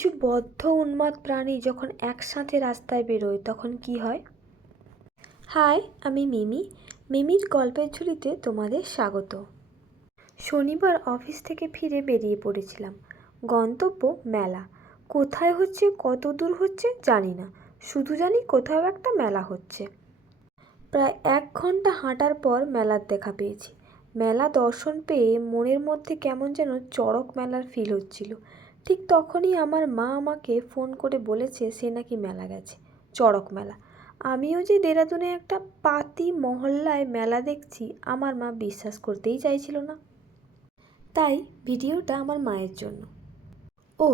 কিছু বদ্ধ উন্মাদ প্রাণী যখন একসাথে রাস্তায় বেরোয় তখন কি হয়? হাই, আমি মিমির গল্পের ঝুলিতে তোমাদের স্বাগত। শনিবার অফিস থেকে ফিরে বেরিয়ে পড়েছিলাম। গন্তব্য মেলা। কোথায় হচ্ছে, কত দূর হচ্ছে জানি না, শুধু জানি কোথাও একটা মেলা হচ্ছে। প্রায় 1 ঘন্টা হাঁটার পর মেলার দেখা পেয়েছি। মেলা দর্শন পেয়ে মনের মধ্যে কেমন যেন চড়ক মেলার ফিল হচ্ছিল। ঠিক তখনই আমার মা আমাকে ফোন করে বলেছে সে নাকি মেলা গেছে, চড়ক মেলা। আমিও যে দেরাদুনে একটা পাতি মহল্লায় মেলা দেখছি, আমার মা বিশ্বাস করতেই চাইছিল না। তাই ভিডিওটা আমার মায়ের জন্য। ও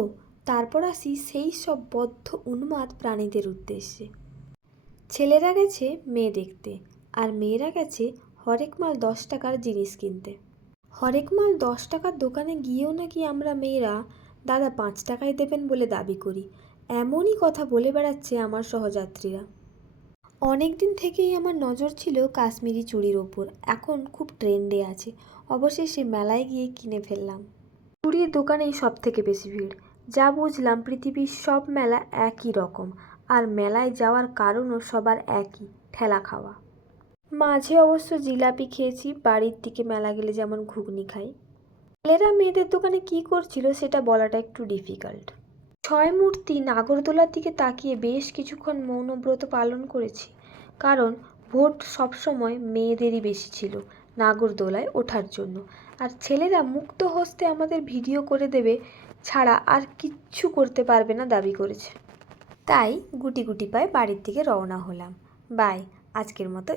তারপর আসি সেই সব বদ্ধ উন্মাদ প্রাণীদের উদ্দেশ্যে। ছেলেরা গেছে মেয়ে দেখতে, আর মেয়েরা গেছে হরেক মাল 10 টাকার জিনিস কিনতে। হরেক মাল 10 টাকার দোকানে গিয়েও নাকি আমরা মেয়েরা দাদা 5 টাকায় দেবেন বলে দাবি করি। এমনই কথা বলে বেড়াচ্ছে আমার সহযাত্রীরা। অনেক দিন থেকেই আমার নজর ছিল কাশ্মীরি চুড়ির ওপর, এখন খুব ট্রেন্ডে আছে। অবশেষে মেলায় গিয়ে কিনে ফেললাম। চুড়ির দোকানেই সব থেকে বেশি ভিড়। যা বুঝলাম পৃথিবীর সব মেলা একই রকম, আর মেলায় যাওয়ার কারণও সবার একই, ঠেলা খাওয়া। মাঝে অবশ্য জিলাপি খেয়েছি, বাড়ির দিকে মেলা গেলে যেমন ঘুগনি খাই। ছেলেরা মেয়েদের দোকানে কি করছিল সেটা বলাটা একটু ডিফিকাল্ট। ছয় মূর্তি নাগরদোলার দিকে তাকিয়ে বেশ কিছুক্ষণ মৌনব্রত পালন করেছি, কারণ ভোট সবসময় মেয়েদেরই বেশি ছিল নাগরদোলায় ওঠার জন্য, আর ছেলেরা মুক্ত হস্তে আমাদের ভিডিও করে দেবে ছাড়া আর কিচ্ছু করতে পারবে না দাবি করেছে। তাই গুটি গুটি পায়ে বাড়ির দিকে রওনা হলাম। বাই, আজকের মতো।